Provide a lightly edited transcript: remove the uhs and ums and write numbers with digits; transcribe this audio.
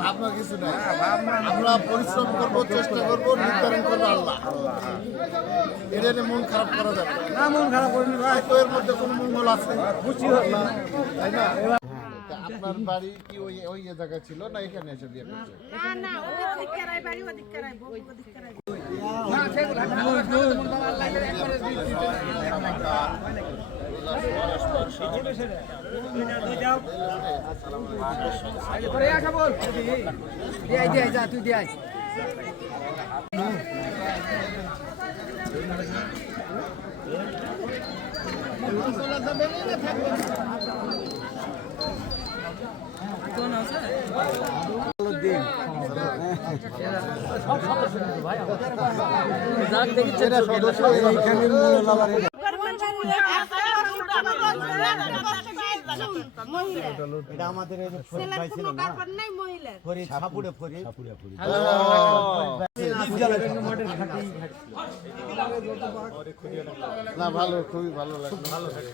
ভাবনা কিছু নাই, আমরা পরিশ্রম করবো, চেষ্টা করবো, নির্ধারণ করবো আল্লাহ। এটা মন খারাপ করা যাবে না, মন খারাপ করিনি ভাই, তো এর মধ্যে কোনো মঙ্গল আছে, খুশি হলাম, তাই না? আপনার বাড়ি কি ওই জায়গা ছিল না এখানে এসে বিয়ে করছে? না না, ওদিক কেরাই বাড়ি, ওদিক কেরাই বউ, ওদিক কেরাই না ভালো, খুবই ভালো লাগে।